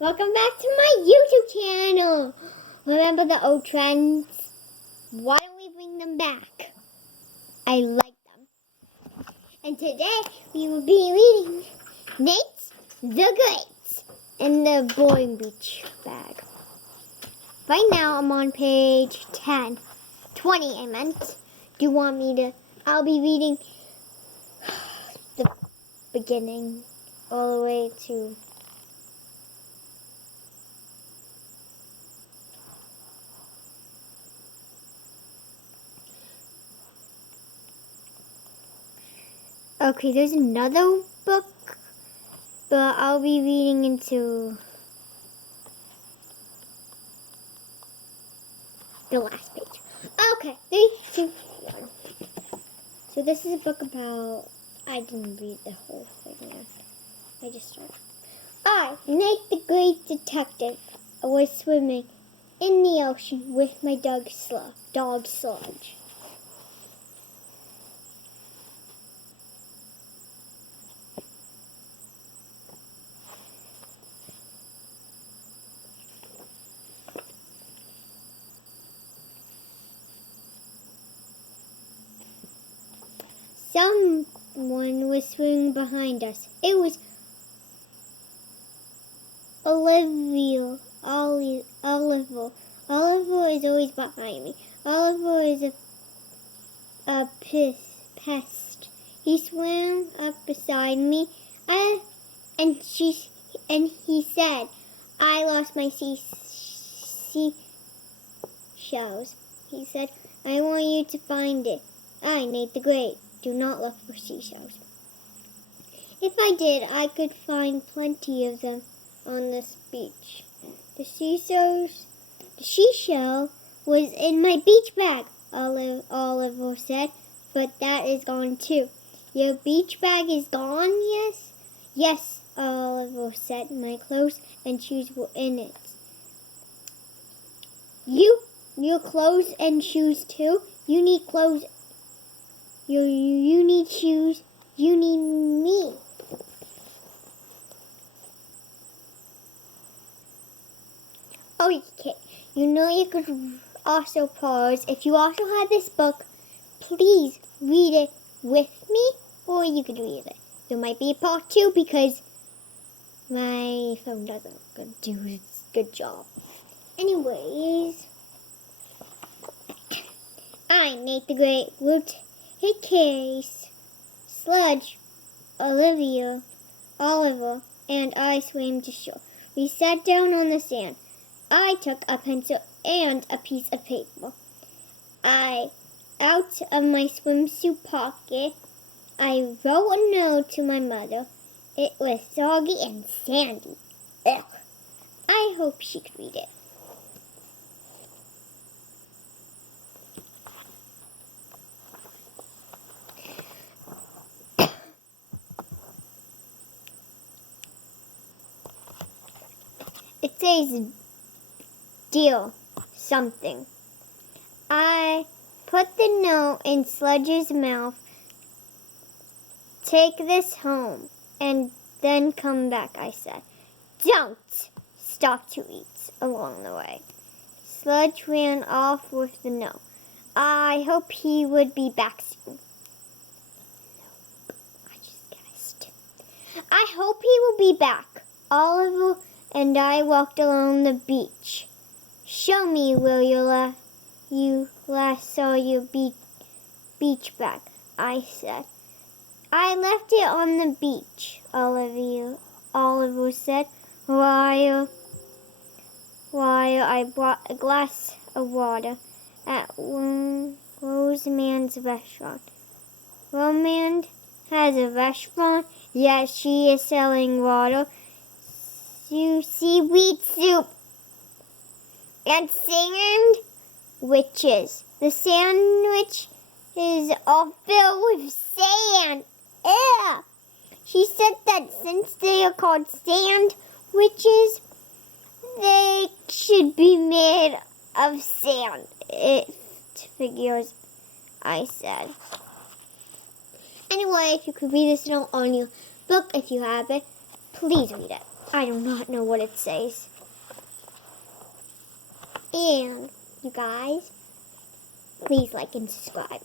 Welcome back to my YouTube channel. Remember the old trends? Why don't we bring them back? I like them. And today we will be reading Nate's the Great in the Boring Beach bag. Right now I'm on page 20 I meant. Do you want me to? I'll be reading the beginning all the way to okay, there's another book, but I'll be reading into the last page. Okay, 3, 2, 1. So this is a book about, I didn't read the whole thing yet. I just started. I, Nate the Great Detective, was swimming in the ocean with my dog Sludge. Someone was swimming behind us. It was Oliver. Oliver is always behind me. Oliver is a pest. He swam up beside me. And he said, "I lost my seashells." He said, "I want you to find it. I, Nate the Great, do not look for seashells. If I did, I could find plenty of them on this beach." The seashell was in my beach bag, Oliver said, "but that is gone too." "Your beach bag is gone, yes?" "Yes," Oliver said, "my clothes and shoes were in it." Your clothes and shoes too? You need clothes. You need shoes. You need me. Okay, you could also pause. If you also had this book, please read it with me, or you could read it. There might be a part 2 because my phone doesn't do its good job. Anyways, I, Nate the Great, will take case. Sludge, Oliver, and I swam to shore. We sat down on the sand. I took a pencil and a piece of paper. Out of my swimsuit pocket, I wrote a note to my mother. It was soggy and sandy. Ugh. I hope she could read it. It says, "Dear something." I put the note in Sludge's mouth. "Take this home and then come back," I said. "Don't stop to eat along the way." Sludge ran off with the note. I hope he would be back soon. Nope, I just guessed. I hope he will be back. Oliver and I walked along the beach. "Show me where you last saw your beach bag," I said. "I left it on the beach," Oliver said, while I brought a glass of water at Rosamond's restaurant. Rosamond has a restaurant? Yes, she is selling water, seaweed soup, and sandwiches. The sandwich is all filled with sand. Ew. She said that since they are called sandwiches, they should be made of sand. It figures, I said. Anyway, if you could read this note on your book, if you have it, please read it. I do not know what it says. And you guys, please like and subscribe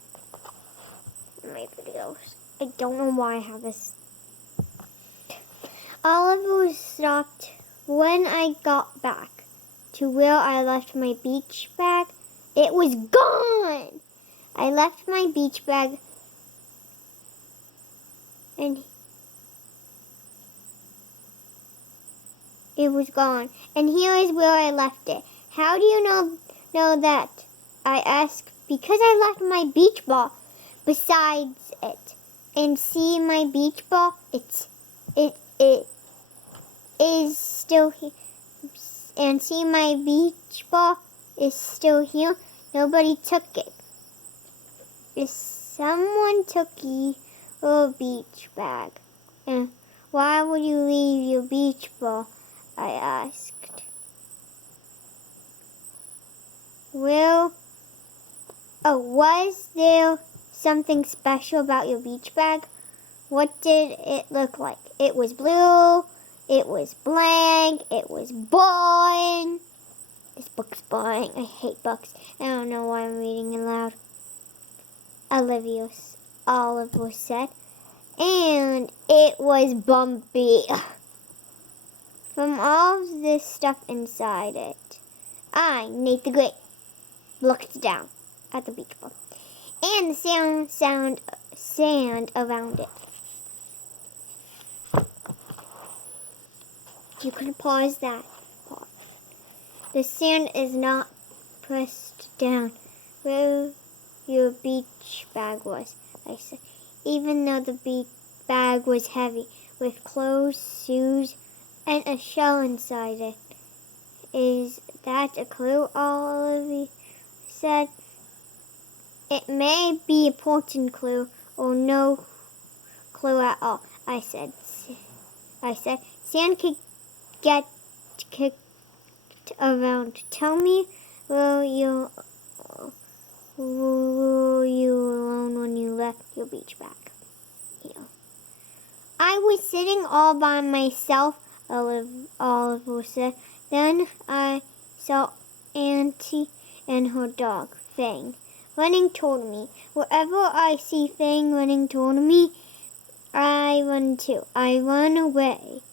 to my videos. I don't know why I have this. Oliver stopped when I got back to where I left my beach bag. It was gone! I left my beach bag and it was gone. And here is where I left it. How do you know that? I asked. Because I left my beach ball besides it. And see my beach ball? It is still here. And see my beach ball is still here. Nobody took it. If someone took your beach bag, and why would you leave your beach ball? I asked. Well, was there something special about your beach bag? What did it look like? It was blue. It was blank. It was boring. This book's boring. I hate books. I don't know why I'm reading it loud. Oliver said. And it was bumpy. From all this stuff inside it, I, Nate the Great, looked down at the beach ball and the sand around it. You can pause that. The sand is not pressed down where your beach bag was, I said. Even though the beach bag was heavy, with clothes, shoes, and a shell inside it. Is that a clue? Oliver said. It may be a important clue or no clue at all, I said. Sand could get kicked around. Tell me, were you alone when you left your beach bag? Yeah. I was sitting all by myself, Oliver said. Then I saw Auntie and her dog, Fang, running toward me. Wherever I see Fang running toward me, I run too. I run away.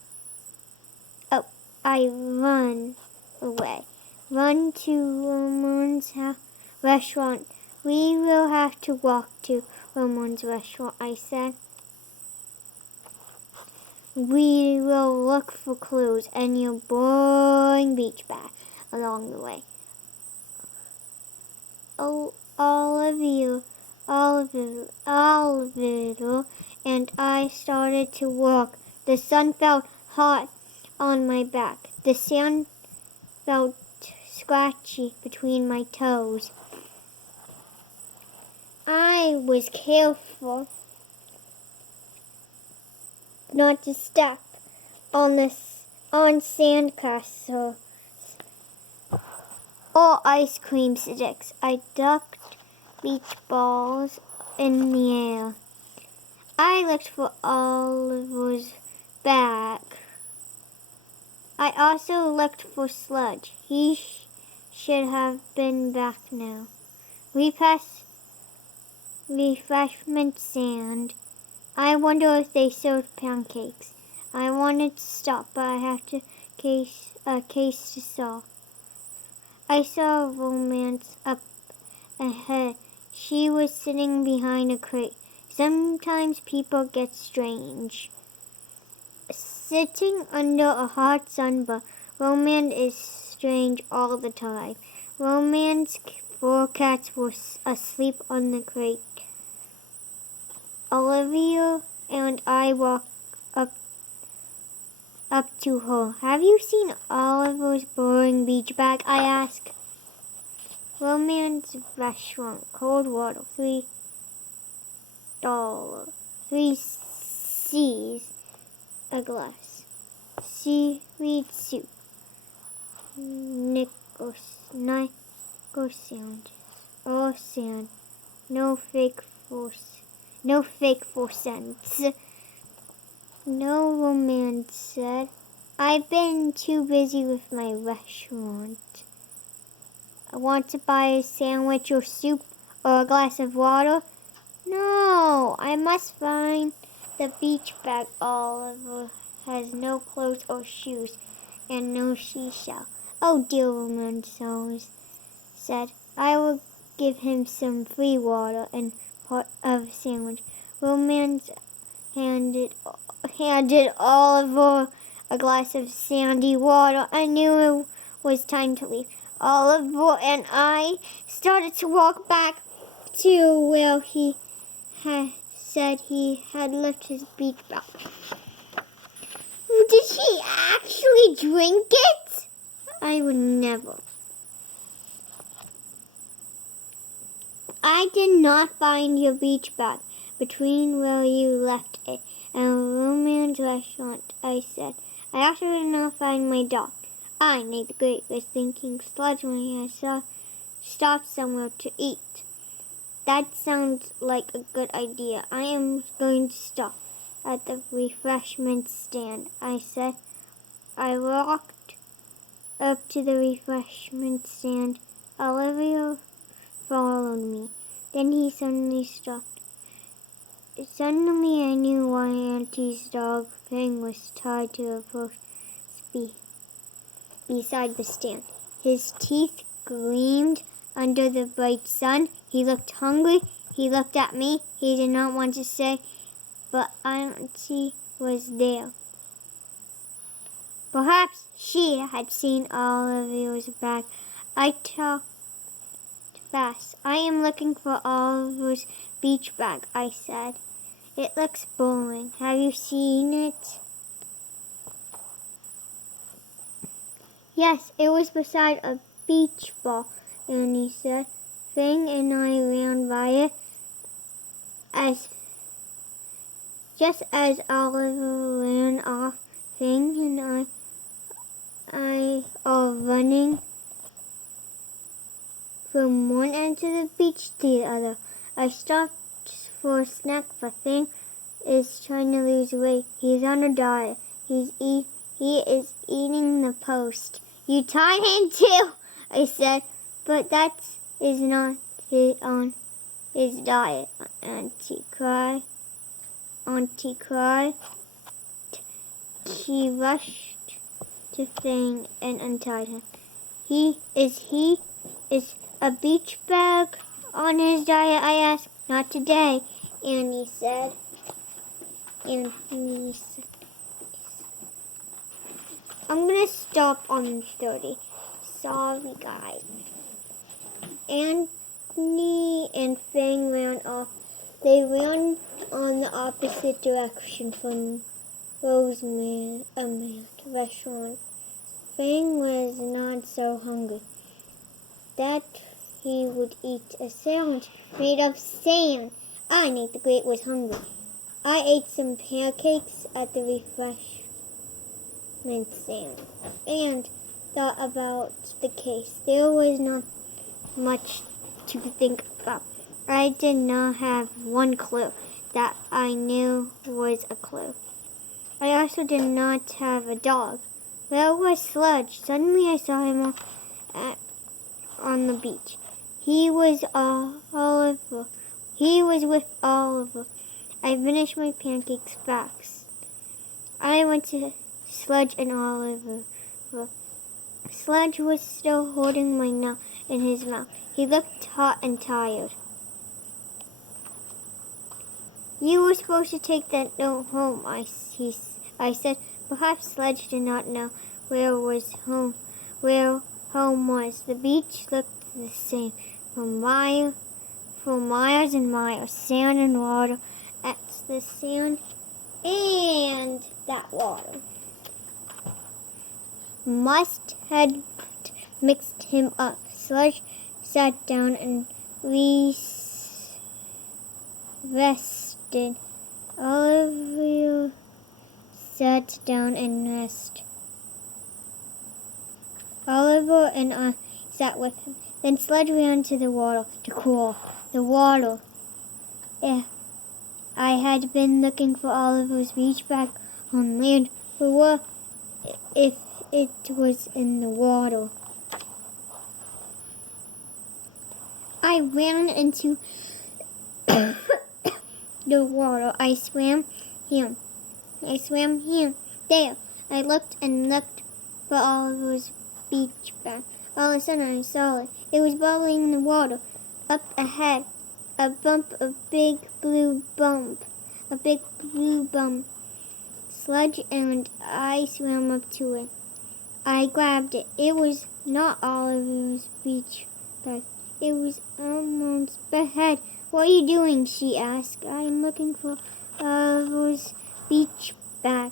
I run away. Run to Ramon's restaurant. We will have to walk to Ramon's restaurant, I said. We will look for clues and your boring beach bag along the way. Oh, Oliver and I started to walk. The sun felt hot on my back. The sand felt scratchy between my toes. I was careful not to step on sandcastles or ice cream sticks. I ducked beach balls in the air. I looked for Oliver's bag. I also looked for Sludge. He should have been back now. We passed refreshment stand. I wonder if they served pancakes. I wanted to stop, but I had to case to saw. I saw Romance up ahead. She was sitting behind a crate. Sometimes people get strange. Sitting under a hot sun, but Romance is strange all the time. Romance's 4 cats were asleep on the crate. Olivia and I walked up to her. Have you seen Oliver's boring beach bag? I asked. Romance restaurant, cold water, $3. 3 C's a glass. Seaweed soup. Nickel sandwiches. All sand. No fake 4 cents. No, Romance said. I've been too busy with my restaurant. I want to buy a sandwich or soup or a glass of water. No, I must find the beach bag. Oliver has no clothes or shoes and no seashell. Oh dear, Romance always said. I will give him some free water and part of a sandwich. Romance handed Oliver a glass of sandy water. I knew it was time to leave. Oliver and I started to walk back to where he had said he had left his beach bag. Did he actually drink it? I would never. I did not find your beach bag between where you left it and a Romance restaurant, I said. I also did not find my dog. I, Nate the Great, was thinking Sludge when I saw stopped somewhere to eat. That sounds like a good idea. I am going to stop at the refreshment stand, I said. I walked up to the refreshment stand. Olivia followed me. Then he suddenly stopped. Suddenly I knew why Auntie's dog Fang was tied to a post beside the stand. His teeth gleamed under the bright sun. He looked hungry. He looked at me. He did not want to say, but Auntie was there. Perhaps she had seen Oliver's bag. I talked fast. I am looking for Oliver's beach bag, I said. It looks boring. Have you seen it? Yes, it was beside a beach ball, Annie said. Fang and I ran by it just as Oliver ran off. Fang and I are running from one end of the beach to the other. I stopped for a snack, but Fang is trying to lose weight. He's on a diet. He is eating the post. You tied him too, I said, but that is not on his diet. Auntie cried. She rushed to Fang and untied him. Is a beach bag on his diet? I asked. Not today, Annie said. I'm going to stop on 30. Sorry, guys. Annie and Fang ran off. They ran on the opposite direction from Roseman's restaurant. Fang was not so hungry that he would eat a sandwich made of sand. I, Nate the Great, was hungry. I ate some pancakes at the refreshment stand and thought about the case. There was not much to think about. I did not have one clue that I knew was a clue. I also did not have a dog. Where was Sludge? Suddenly I saw him on the beach. He was with Oliver. I finished my pancakes fast. I went to Sludge and Oliver. Sludge was still holding my nut in his mouth. He looked hot and tired. You were supposed to take that note home, I said. Perhaps Sludge did not know where home was. The beach looked the same for miles and miles. Sand and water. That's the sand and that water must have mixed him up. Sludge sat down and rested. Olivia sat down and rested. Oliver and I sat with him. Then Sludge ran to the water to cool. The water. I had been looking for Oliver's beach bag on land. But where if it was in the water. I ran into the water. I swam here. There. I looked and looked for Oliver's beach bag. All of a sudden I saw it. It was bubbling in the water. Up ahead, a big blue bump. Sludge and I swam up to it. I grabbed it. It was not Oliver's beach bag. It was Elmo's head. What are you doing? She asked. I'm looking for Oliver's beach bag.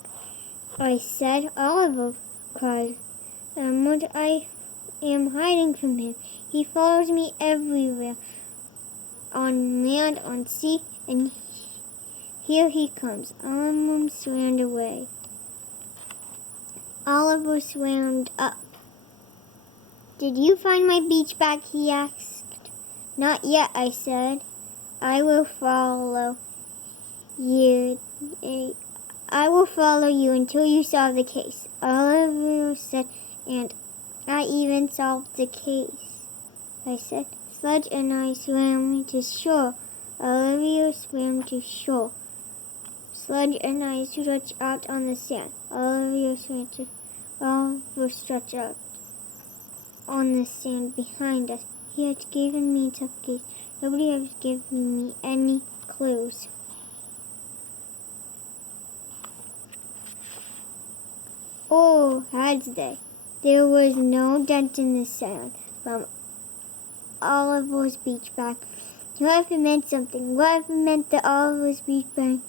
I said. Oliver cried. I am hiding from him. He follows me everywhere. On land, on sea, and here he comes. Elmo swam away. Oliver swam up. Did you find my beach bag? He asked. Not yet, I said. I will follow you. I will follow you until you solve the case. Oliver said, and I even solved the case. I said. Sludge and I swam to shore. Olivia swam to shore. Sludge and I stretched out on the sand. Olivia swam to Oliver stretched out on the sand behind us. He had given me tough keys. Nobody has given me any clues. Oh, had they? There was no dent in the sand from Oliver's beach bag. What if it meant something? What if it meant that Oliver's beach bag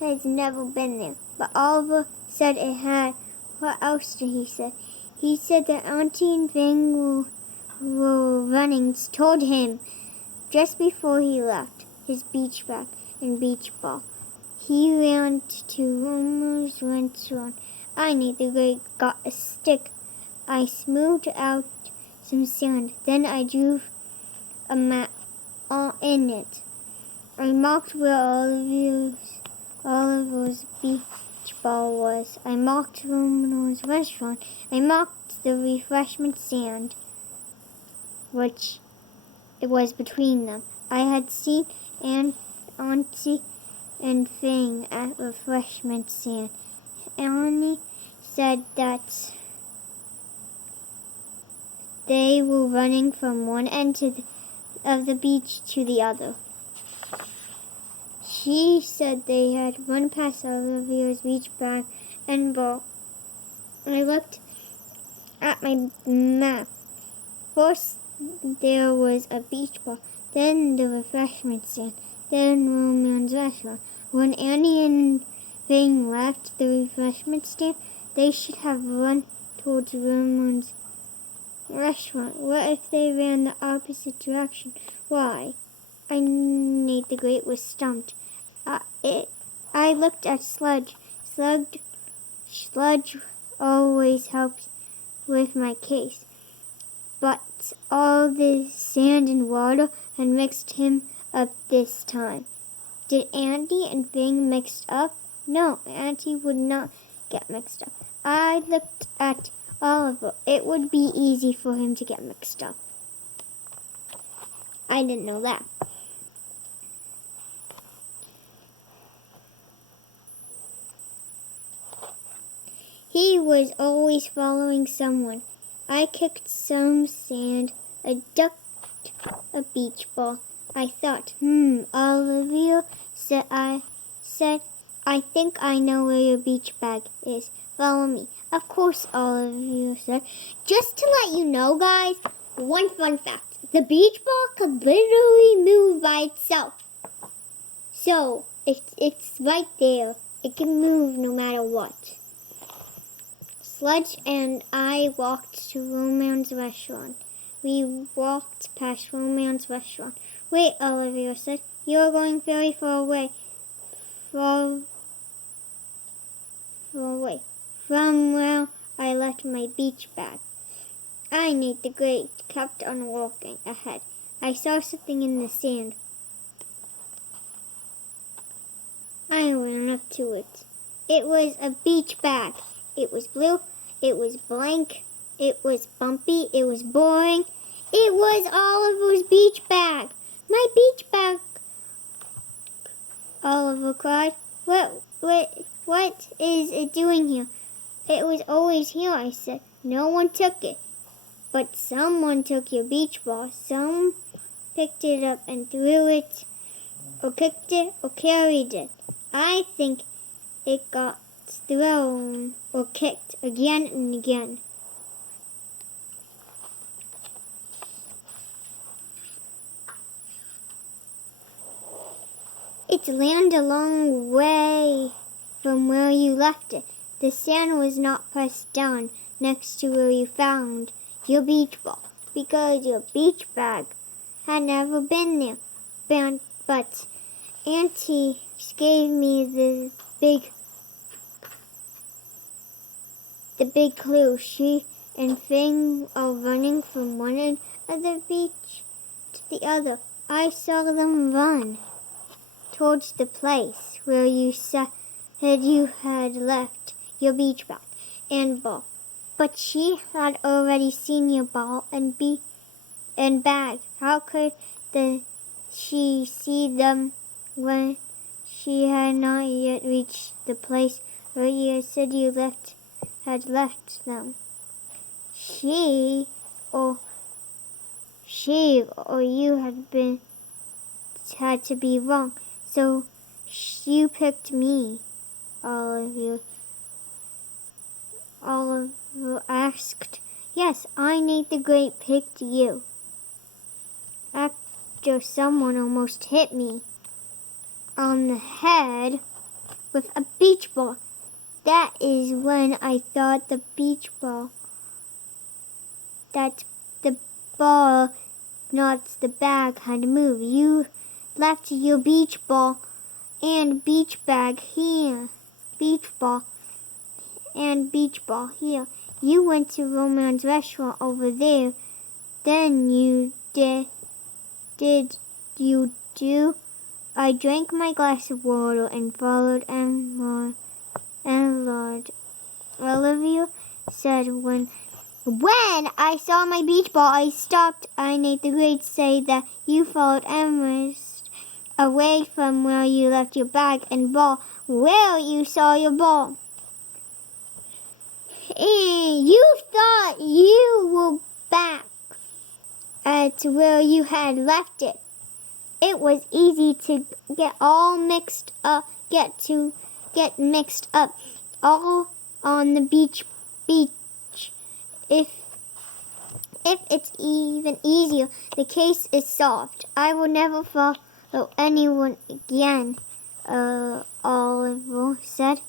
has never been there? But Oliver said it had. What else did he say? He said that Auntie and Ving were running toward him just before he left his beach bag and beach ball. He ran to Elmo's restaurant. I neither got a stick. I smoothed out some sand. Then I drew a map in it. I marked where Oliver's beach ball was. I marked Elmo's restaurant. I marked the refreshment stand, which it was between them. I had seen Auntie and Fang at refreshment stand. Annie said that they were running from one end of the beach to the other. She said they had run past Olivia's beach bag and ball. I looked at my map. First there was a beach ball, then the refreshment stand, then Roman's restaurant. When Annie and Ving left the refreshment stand, they should have run towards Roman's restaurant. What if they ran the opposite direction? Why? Nate the Great was stumped. I looked at Sludge. Sludge always helps with my case. But all the sand and water had mixed him up this time. Did Auntie and Ving mixed up? No, Auntie would not get mixed up. I looked at Oliver. It would be easy for him to get mixed up. I didn't know that. He was always following someone. I kicked some sand. I ducked a beach ball. I thought, Olivia said, I think I know where your beach bag is. Follow me. Of course, Olivia said. Just to let you know, guys, one fun fact. The beach ball could literally move by itself. So, it's right there. It can move no matter what. Sludge and I walked to Roman's restaurant. We walked past Roman's restaurant. Wait, Olivia said. You are going very far away. Far away from where I left my beach bag. I, Nate the Great, kept on walking ahead. I saw something in the sand. I ran up to it. It was a beach bag. it was blue, it was blank, it was bumpy, it was boring. It was Oliver's beach bag. My beach bag, Oliver cried. What is it doing here? It was always here, I said. No one took it. But someone took your beach ball. Some picked it up and threw it, or kicked it, or carried it. I think it got thrown or kicked again and again. It landed a long way from where you left it. The sand was not pressed down next to where you found your beach ball, because your beach bag had never been there. But Auntie gave me the big clue. She and Finn are running from one end of the beach to the other. I saw them run towards the place where you said you had left your beach bag and ball. But she had already seen your ball and bag. How could she see them when she had not yet reached the place where you said you had left them? She or you had to be wrong. So you picked me, Oliver asked. Yes, I, Nate the Great, picked you. After someone almost hit me on the head with a beach ball. That is when I thought that the ball, not the bag, had moved. You left your beach ball and beach bag here. Beach ball here. You went to Roman's restaurant over there. Then you did you do? I drank my glass of water and followed Lord Olivia said when I saw my beach ball, I stopped. I, Nate the Great, say that you followed Amherst away from where you left your bag and ball, where you saw your ball. And you thought you were back at where you had left it. It was easy to get mixed up, all on the beach. If it's even easier, the case is solved. I will never follow anyone again, Oliver said.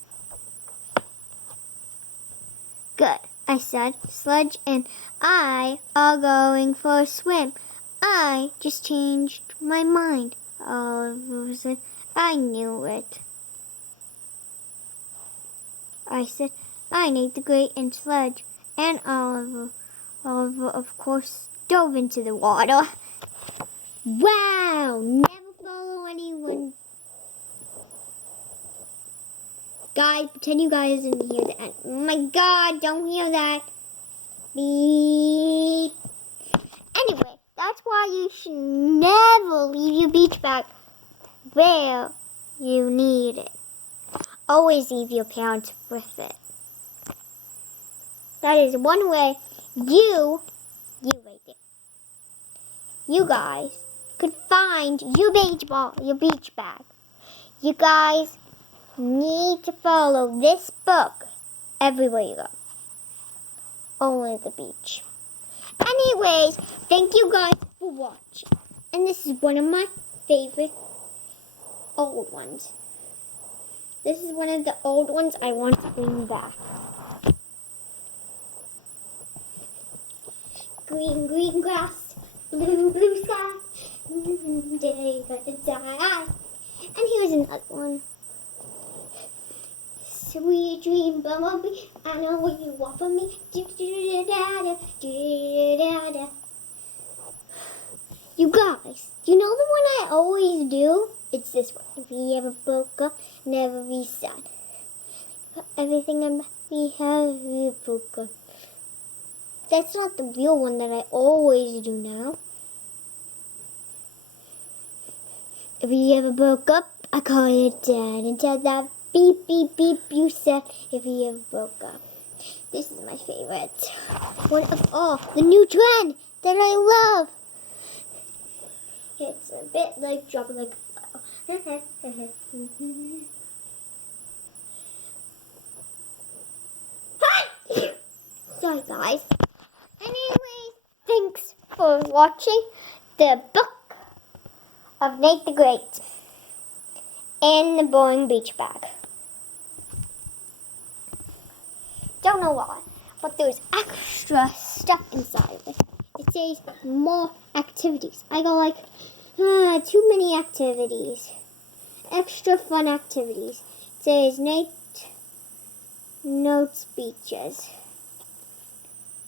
Good, I said. Sludge and I are going for a swim. I just changed my mind, Oliver said. I knew it. I said, I, Nate the Great, and Sludge and Oliver, of course, dove into the water. Wow! Never follow anyone. Guys, pretend you guys didn't hear that. Oh my God, don't hear that. Beep. Anyway, that's why you should never leave your beach bag where you need it. Always leave your parents with it. That is one way you right there. You guys could find your beach bag. You guys need to follow this book everywhere you go. Only the beach. Anyways, thank you guys for watching. And this is one of my favorite old ones. This is one of the old ones I want to bring back. Green, green grass, blue, blue sky. Day gonna die. And here's another one. Sweet dream, bumblebee. I know what you want from me. You guys, you know the one I always do? It's this one. If you ever broke up, never be sad. Everything we broke up. That's not the real one that I always do now. If we ever broke up, I call your dad and tell that beep, beep, beep you said if we ever broke up. This is my favorite. One of all, the new trend that I love. It's a bit like dropping like a flower. Sorry guys. Anyways, thanks for watching the book of Nate the Great and the Boring Beach Bag. Don't know why, but there's extra stuff inside of it. It says more activities. I go like, too many activities. Extra fun activities. It says Nate notes speeches.